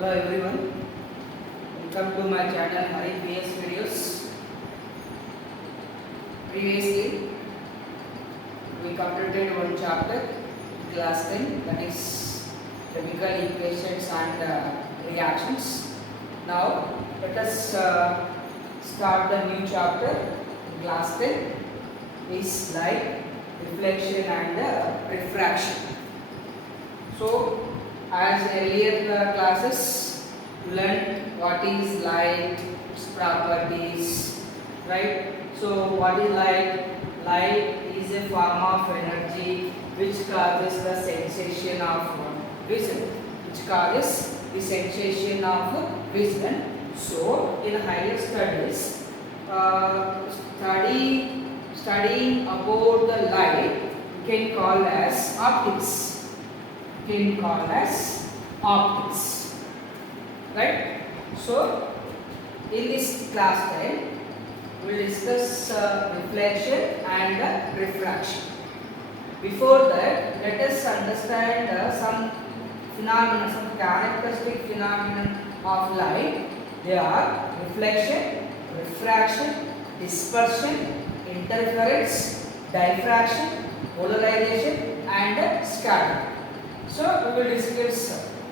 Hello everyone, welcome to my channel Hari PS videos. Previously, we completed one chapter, class 10, that is chemical equations and reactions. Now, let us start the new chapter, class 10, is light, reflection and refraction. So, as earlier classes, you learned what is light, its properties, right? So, what is light? Light is a form of energy which causes the sensation of vision, which causes the sensation of vision. So, in higher studies, studying about the light, you can call as optics. Right? So in this class 10 we will discuss reflection and refraction. Before that, let us understand some phenomena, some characteristic phenomena of light. They are reflection, refraction, dispersion, interference, diffraction, polarization and scattering. So we will discuss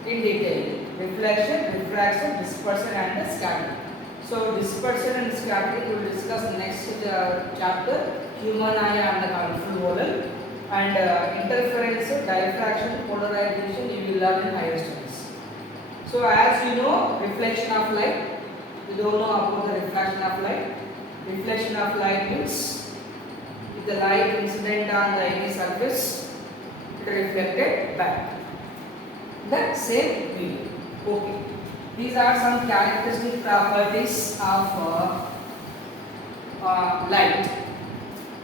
in detail reflection, refraction, dispersion and scattering. So dispersion and scattering we will discuss next chapter, human eye and the colorful model, and interference, diffraction, polarization you will learn in higher studies. So as you know, reflection of light, you don't know about the refraction of light. Reflection of light means if the light incident on the any surface, reflected back the same medium. Okay, these are some characteristic properties of light,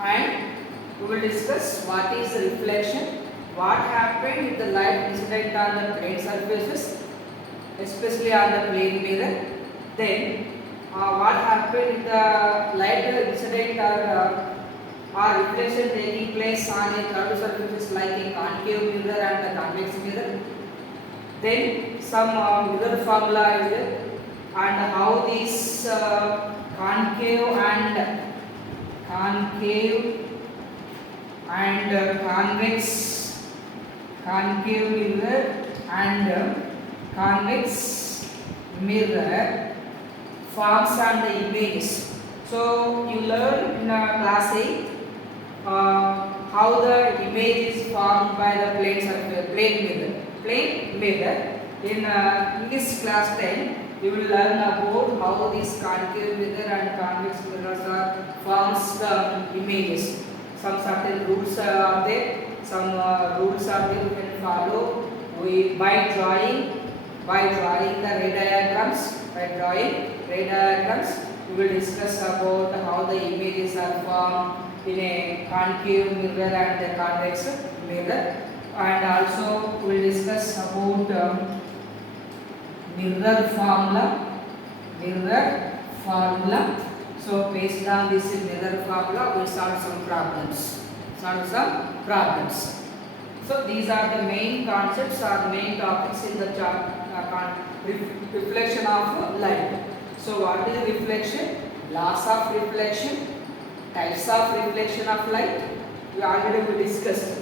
and we will discuss what is reflection, what happened if the light incident on the plane surfaces, especially on the plane mirror. Then what happened if the light incident or reflection taking place on a curved surface like a concave mirror and a convex mirror. Then some mirror formula is there, and how these concave and concave mirror and convex mirror forms on the images. So you learn in class 8 how the image is formed by the plane mirror. In this class 10, you will learn about how these concave mirror and convex mirrors are forms the images. Some certain rules are there. Some rules are there we can follow. By drawing the ray diagrams. We will discuss about how the images are formed in a concave mirror and a convex mirror, and also we will discuss about mirror formula. So based on this mirror formula, we will solve some problems. So these are the main concepts or main topics in the reflection of light. So what is reflection? Laws of reflection, types of reflection of light. We already discussed.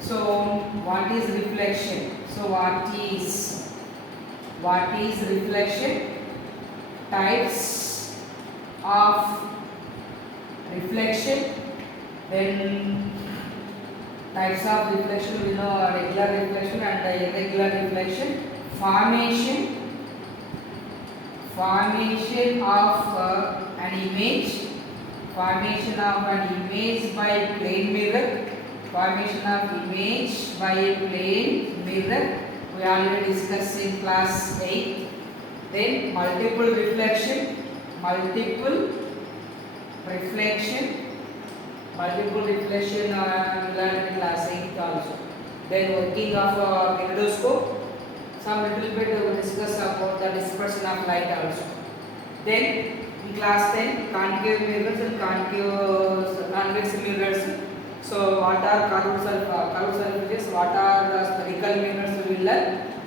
So what is reflection? So what is reflection? Types of reflection. Then types of reflection we know regular reflection and irregular reflection. Formation of an image. Formation of an image by plane mirror. We already discussed in class 8. Then multiple reflection learned in class 8 also. Then working of microscope. Some little bit we will discuss about the dispersion of light also. Then in class 10, concave mirrors and convex mirrors. So what are curved surfaces? What are the spherical mirrors we will learn.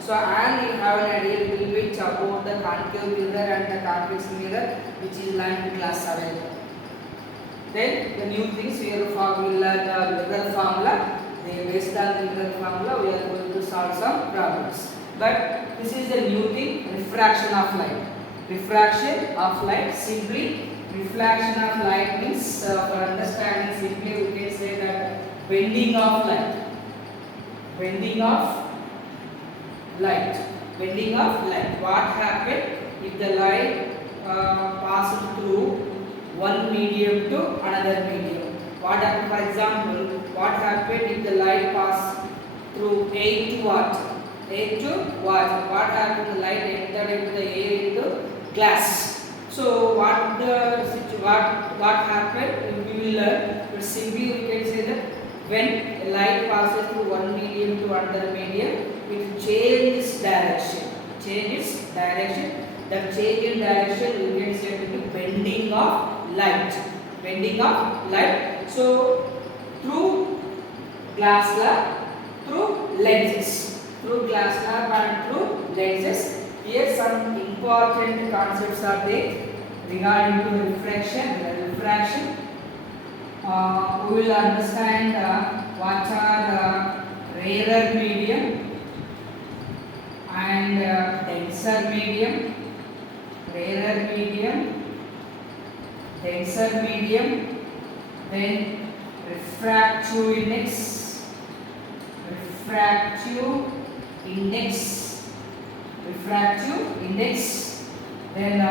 So and you have an idea a little bit about the concave mirror and the convex mirror, which is learned in class 7. Then the new things we will learn the mirror formula. Based on the mirror formula, we are going to solve some problems. But this is the new thing, refraction of light. Refraction of light, simply reflection of light means for understanding simply we can say that bending of light. Bending of light. Bending of light. What happened if the light passes through one medium to another medium? What happened, for example, what happened if the light passed through air to water? Air to water. What happened? The light entered into the air into glass. So what happened? We will learn. But simply we can say that when a light passes through one medium to another medium, it changes direction. Changes direction. The change in direction we can say to bending of light. Bending of light. So through glass slab, through lenses, through glass slab and through lenses. Here some important concepts are there regarding to refraction. We will understand what are rarer medium and denser medium, rarer medium, denser medium, then refractive index, then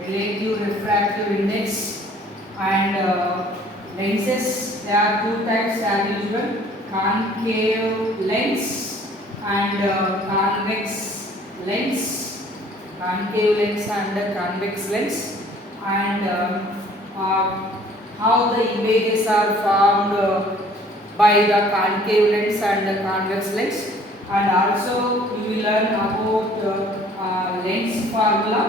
relative refractive index, and lenses. There are two types as usual: concave lens and convex lens. Concave lens and convex lens, and how the images are formed by the concave lens and the convex lens, and also you will learn about lens formula.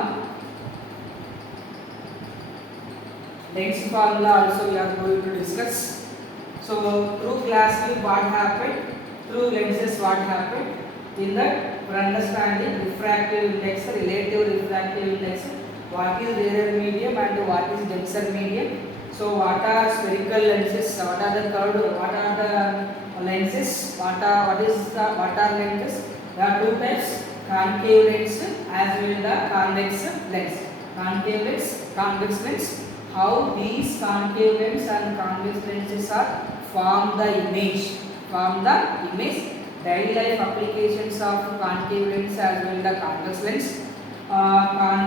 Lens formula also we are going to discuss. So through glass tube what happened, through lenses what happened. In that, for understanding refractive index, relative refractive index, what is rarer medium and what is denser medium. So what are spherical lenses? What are the curved? What are the lenses? What are lenses? There are two types: concave lens as well as the convex lens. Concave lens, convex lens. How these concave lens and convex lenses are form the image. Daily life applications of concave lens as well as the convex lens.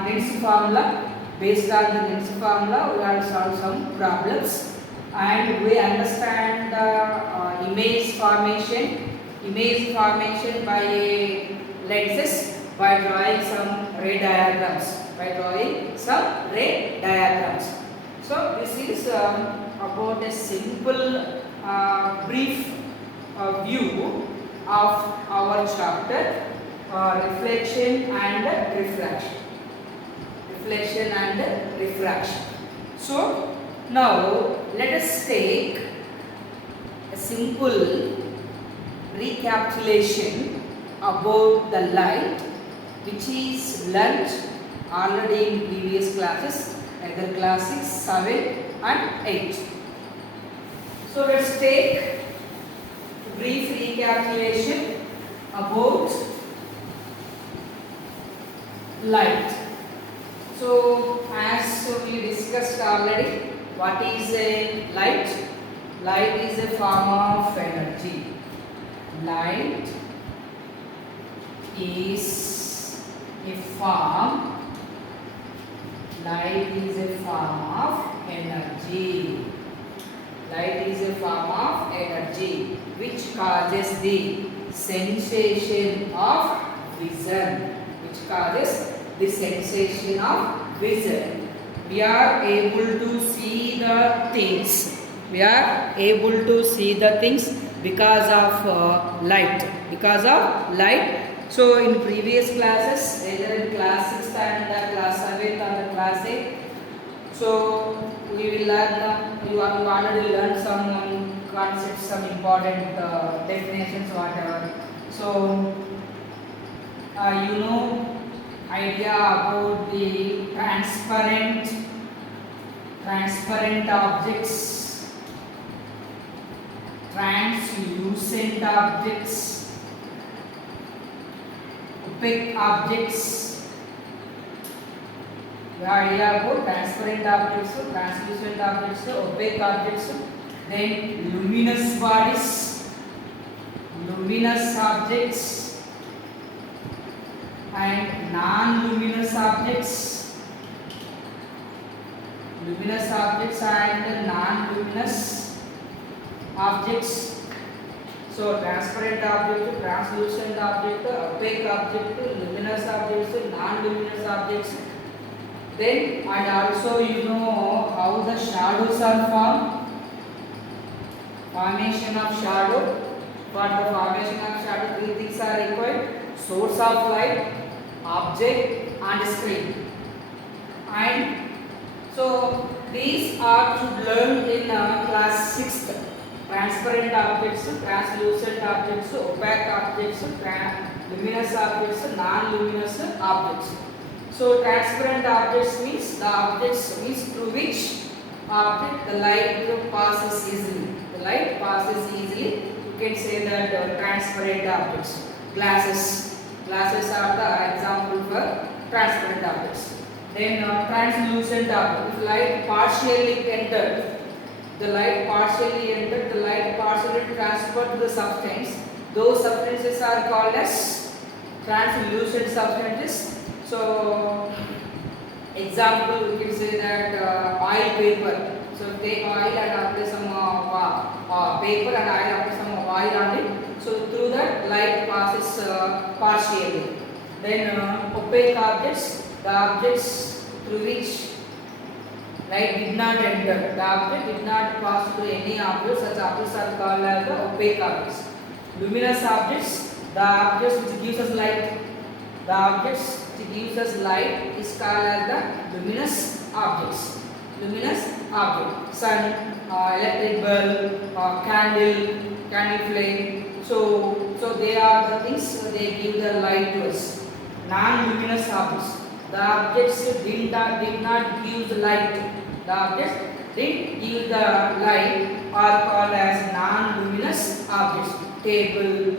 Lens formula. Based on the lens formula, we have solved some problems, and we understand the image formation by lenses by drawing some ray diagrams. So this is about a simple brief view of our chapter reflection and refraction. So now let us take a simple recapitulation about the light, which is learnt already in previous classes, either class 6, 7 and 8. So let's take brief recapitulation about light. So as we discussed already, what is a light? Light is a form of energy. Light is a form of energy. Light is a form of energy which causes the sensation of vision. We are able to see the things. Because of light. So in previous classes, either in class 6 and class 7 or class 8, So we will learn. You already learned some concepts, some important definitions, whatever. So you know idea about the transparent objects, translucent objects, opaque objects. The idea about transparent objects, translucent objects, opaque objects, then luminous bodies, luminous objects, and non-luminous objects, luminous objects and non-luminous objects. So transparent object, translucent object, opaque object, luminous objects, non-luminous objects. Then and also you know how the shadows are formed. Formation of shadow. For the formation of shadow, three things are required: source of light, object, and screen. And so these are to learn in class 6th. Transparent objects, translucent objects, opaque objects, luminous objects, non-luminous objects. So transparent objects means the objects means through which object the light passes easily. The light passes easily. You can say that transparent objects. Glasses. Glasses are the example for transparent objects. Then translucent object. If light partially entered, the light partially transferred to the substance. Those substances are called as translucent substances. So, example, we can say that oil paper. So, take oil and apply some paper and oil apply some oil on it. So, through that light passes partially. Then opaque objects, the objects through which light did not enter. The object did not pass through any object. Such objects are called as the opaque objects. Luminous objects, the objects which gives us light. The objects which gives us light is called as the luminous objects. Luminous object. Sun, electric bulb, candle flame. So they are the things they give the light to us. Non-luminous objects. The objects did not give the light. The objects did give the light are called as non-luminous objects. Table,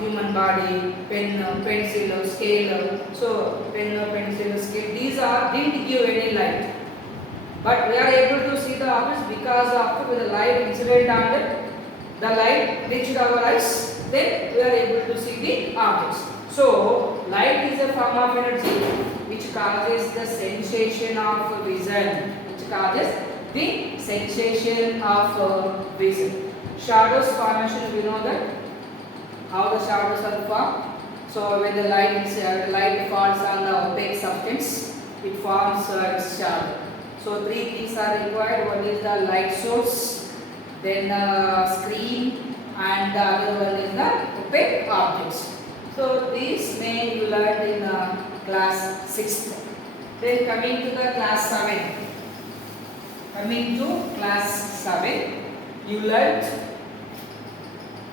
human body, pen, pencil, scale. So pen, pencil, scale. These didn't give any light. But we are able to see the objects because after the light incident on it, the light reached our eyes. Then we are able to see the objects. So light is a form of energy which causes the sensation of vision. Which causes the sensation of vision. Shadows formation, we know that how the shadows are formed. So when the light falls on the opaque substance, it forms its shadow. So three things are required. One is the light source, then the screen, and the other one is the opaque objects. So these may you learned in class 6th. Then coming to the class 7. Coming to class 7, you learned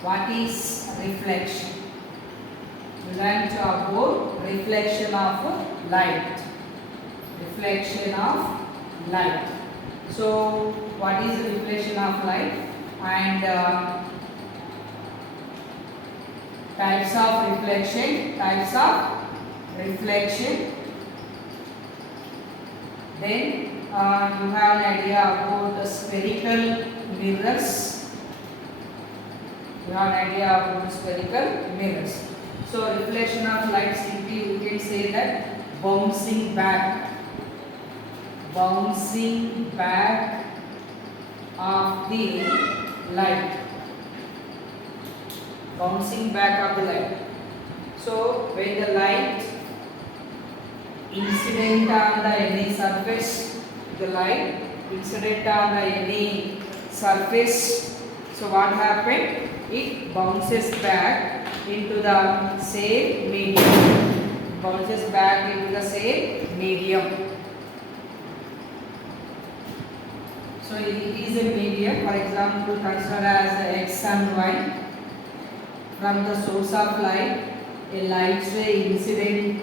what is reflection. You learned about reflection of light. Reflection of light. So what is the reflection of light and types of reflection. Then you have an idea about the spherical mirrors. So reflection of light, simply you can say that bouncing back of the light. Bouncing back of the light. So when the light incident on the any surface, so what happened? It bounces back into the same medium. So it is a medium. For example, consider as X and Y. From the source of light, a light ray incident,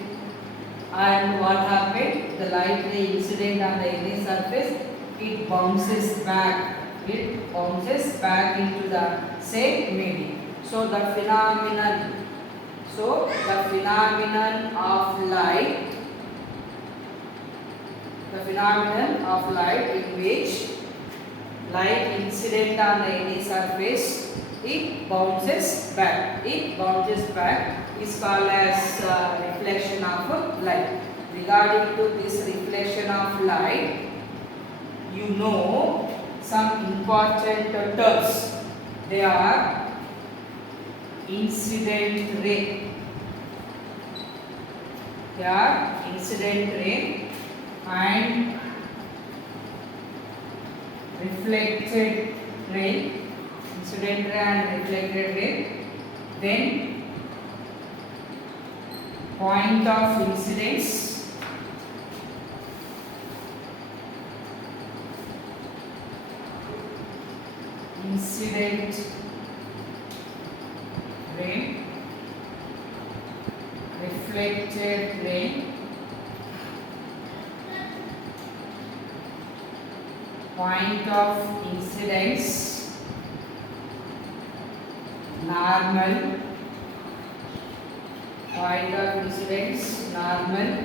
and what happened? The light ray incident on the any surface, it bounces back. It bounces back into the same medium. So the phenomenon. So the phenomenon of light. The phenomenon of light in which light incident on the any surface, it bounces back. It bounces back is called as reflection of light. Regarding to this reflection of light, you know some important terms. They are incident ray. They are incident ray and reflected ray. Incident ray and reflected ray. Then point of incidence. Incident ray, reflected ray, point of incidence, normal, point of incidence, normal,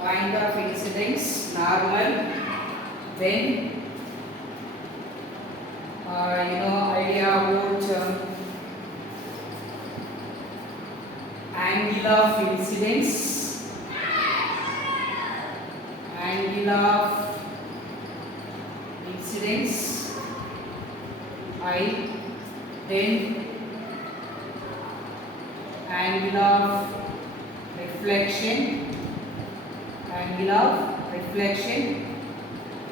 point of incidence, normal, then idea about angle of incidence, angle of incidence, I, then angle of reflection, angle of reflection,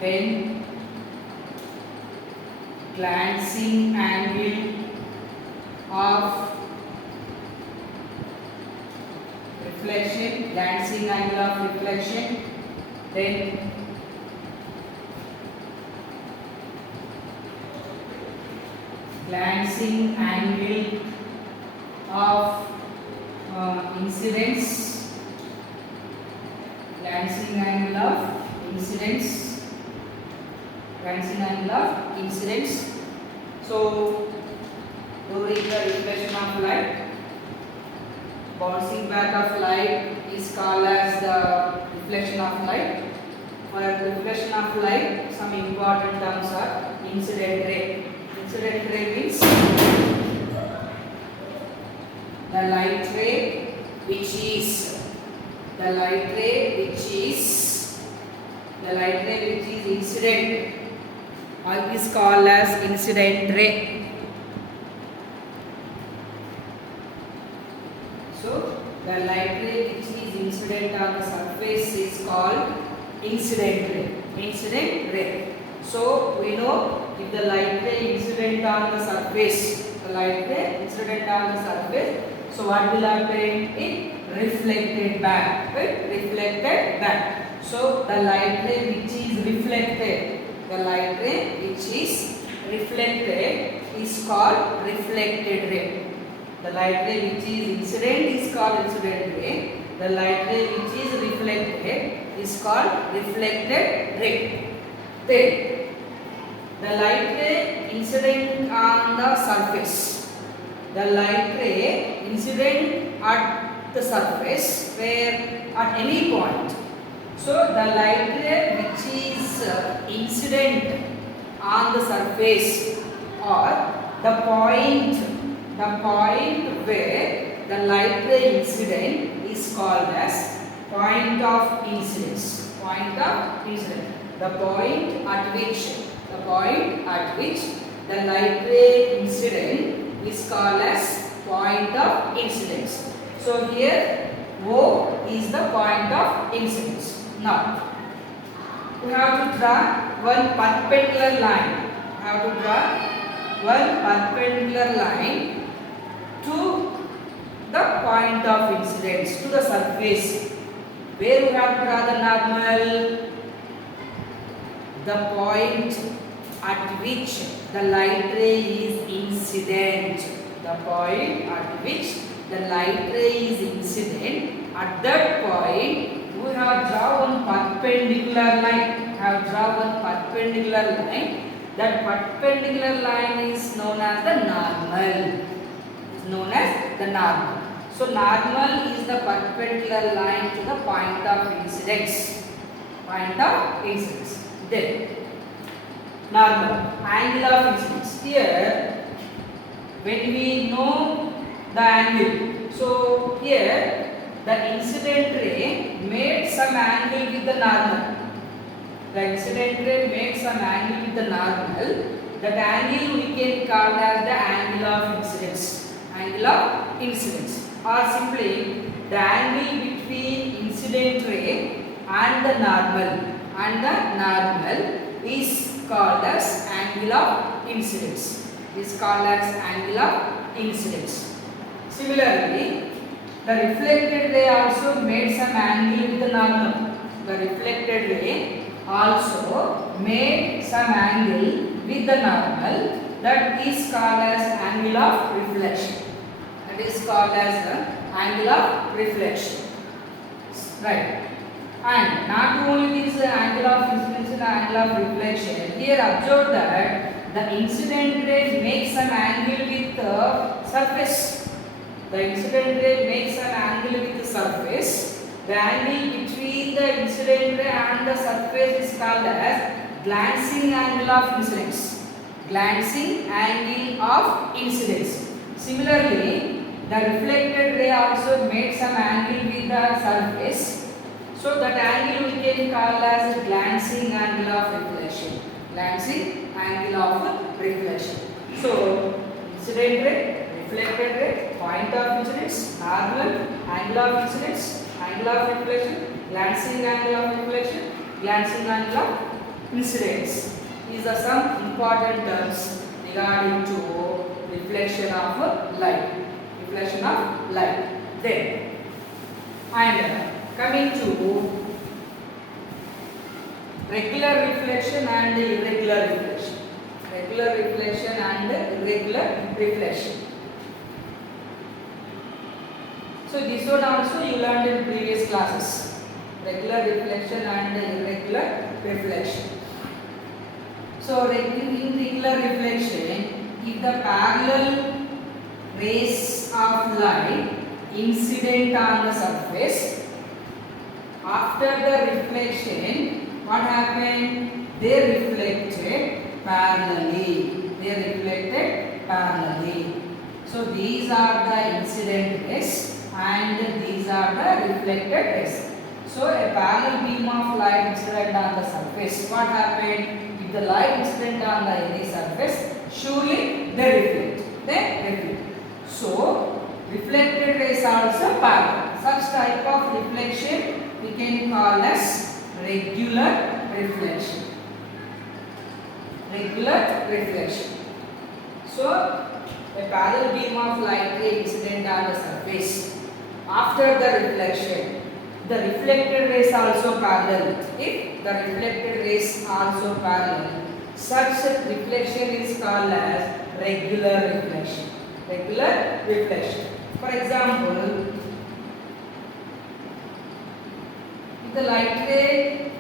then glancing angle of reflection, glancing angle of reflection, then glancing angle of incidence, glancing angle of incidence, glancing angle of incidence. So during the reflection of light, bouncing back of light is called as the reflection of light. For reflection of light, some important terms are incident ray. Incident ray means the light ray which is incident is called as incident ray. So the light ray which is incident on the surface is called incident ray. Incident ray. So we know if the light ray incident on the surface, so what will happen? It reflected back. Right? Reflected back. So the light ray which is reflected, is called reflected ray. The light ray which is incident is called incident ray. The light ray which is reflected is called reflected ray. Then the light ray incident on the surface. The light ray incident at the surface where at any point. So the light ray which is incident on the surface or the point where the light ray incident is called as point of incidence. Point of incidence. The point at which the light ray incident is called as point of incidence. So here O is the point of incidence. Now we have to draw one perpendicular line. To the point of incidence to the surface. Where we have to draw the normal? The point at which the light ray is incident. The point at which the light ray is incident. At that point, we have drawn one perpendicular line. Have drawn one perpendicular line. That perpendicular line is known as the normal. Is known as the normal. So normal is the perpendicular line to the point of incidence. Point of incidence. Then normal angle of incidence. Here, when we know the angle, so here the incident ray made some angle with the normal. The incident ray made some angle with the normal. That angle we can call as the angle of incidence. Angle of incidence, or simply the angle between incident ray and the normal. And the normal is called as angle of incidence. Is called as angle of incidence. Similarly, the reflected ray also made some angle with the normal. The reflected ray also made some angle with the normal. That is called as angle of reflection. That is called as the angle of reflection. Right. And not only this angle of incidence and angle of reflection, here observe that the incident ray makes some angle with the surface. The incident ray makes an angle with the surface. The angle between the incident ray and the surface is called as glancing angle of incidence. Glancing angle of incidence. Similarly, the reflected ray also made some angle with the surface. So that angle we can call as a glancing angle of reflection. Glancing angle of reflection. So incident ray, reflected ray, point of incidence, normal, angle of incidence, angle of reflection, glancing angle of reflection, glancing angle of incidence. These are some important terms regarding to reflection of light. Reflection of light. Then, and coming to regular reflection and irregular reflection. Regular reflection and irregular reflection. So this one also you learned in previous classes. Regular reflection and irregular reflection. So in regular reflection, if the parallel rays of light incident on the surface, after the reflection, what happened? They reflected parallelly. They reflected parallelly. So these are the incident rays and these are the reflected rays. So a parallel beam of light incident on the surface. What happened? If the light incident on the any surface, surely they reflect. They reflect. So reflected rays also parallel. Such type of reflection we can call as regular reflection. Regular reflection. So a parallel beam of light ray incident on the surface. After the reflection, the reflected rays also parallel. If the reflected rays also parallel, such reflection is called as regular reflection. Regular reflection. For example, if the light ray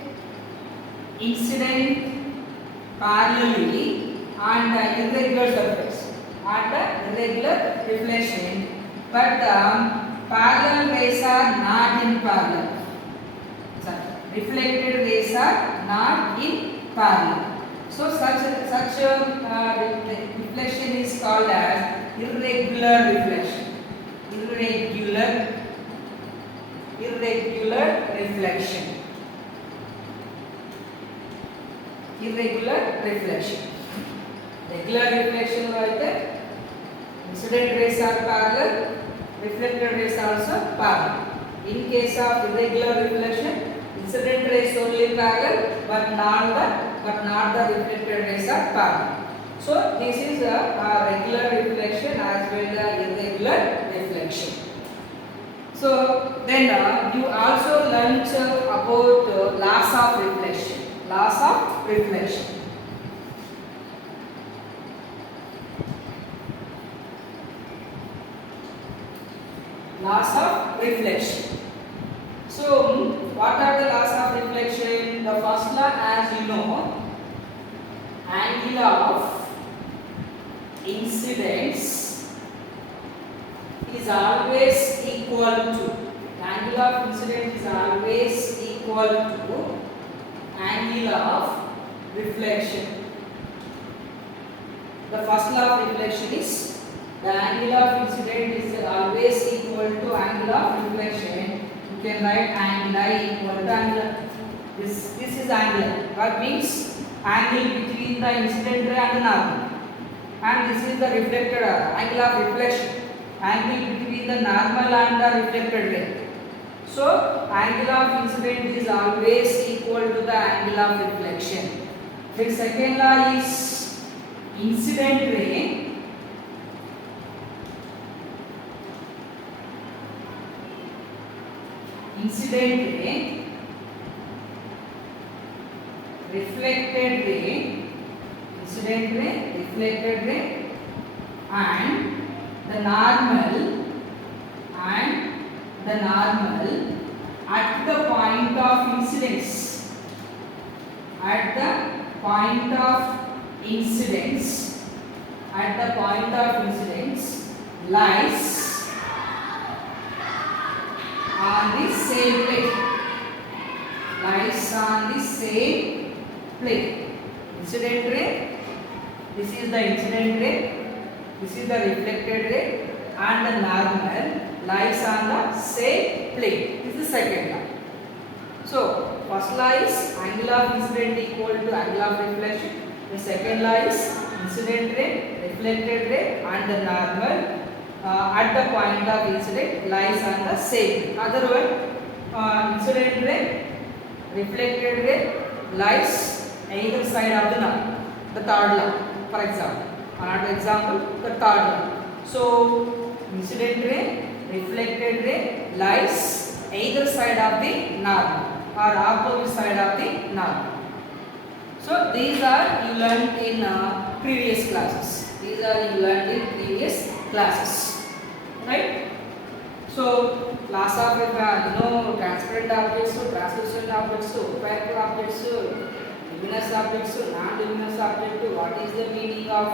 incident parallelly on the irregular surface, on the irregular reflection, but the parallel rays are not in parallel. Sorry, reflected rays are not in parallel. So such reflection is called as irregular reflection. Irregular reflection. Irregular reflection. Regular reflection like incident rays are parallel, reflected rays also parallel. In case of irregular reflection, incident rays only parallel, but not the reflected rays are parallel. So this is a regular reflection as well as irregular reflection. So then you also learnt about laws of reflection. Laws of reflection. Laws of reflection. So what are the laws of reflection? The first law, as you know, angle of incidence is always equal to, angle of incidence is always equal to angle of reflection. The first law of reflection is the angle of incidence is always equal to angle of reflection. You can write angle I equal to angle. This is angle. What means angle between the incident ray and the normal. And this is the reflected angle of reflection. Angle between the normal and the reflected ray. So angle of incident is always equal to the angle of reflection. The second law is incident ray reflected ray, incident ray, reflected ray, and the normal at the point of incidence, lies on the same plane. Lies on the same plane. Incident ray, this is the incident ray, this is the reflected ray, and the normal lies on the same plane. This is the second law. So first law is angle of incident equal to angle of reflection. The second law is incident ray, reflected ray, and the normal at the point of incident lies on the same. Otherwise, incident ray, reflected ray lies either side of the normal. The third law, for example. Another example, the third law. So incident ray, reflected ray lies either side of the normal or opposite side of the normal. So these are you learned in previous classes. Right? So class of transparent objects, translucent objects, opaque objects, luminous objects, non-luminous object. What is the meaning of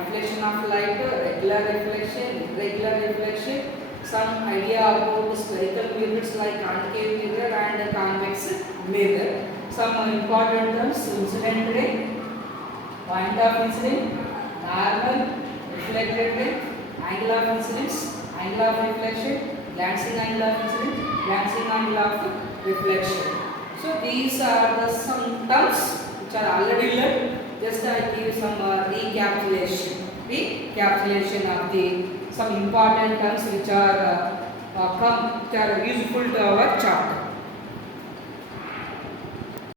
reflection of light? Regular reflection, irregular reflection. Some idea about spherical mirrors like concave mirror and convex mirror. Some important terms: incident ray, point of incident, normal, reflected ray, angle of incidence, angle of reflection, glancing angle of incidence, glancing angle of reflection. So these are the some terms which are already learned. Just I give some recapitulation of the some important terms which are useful to our chapter.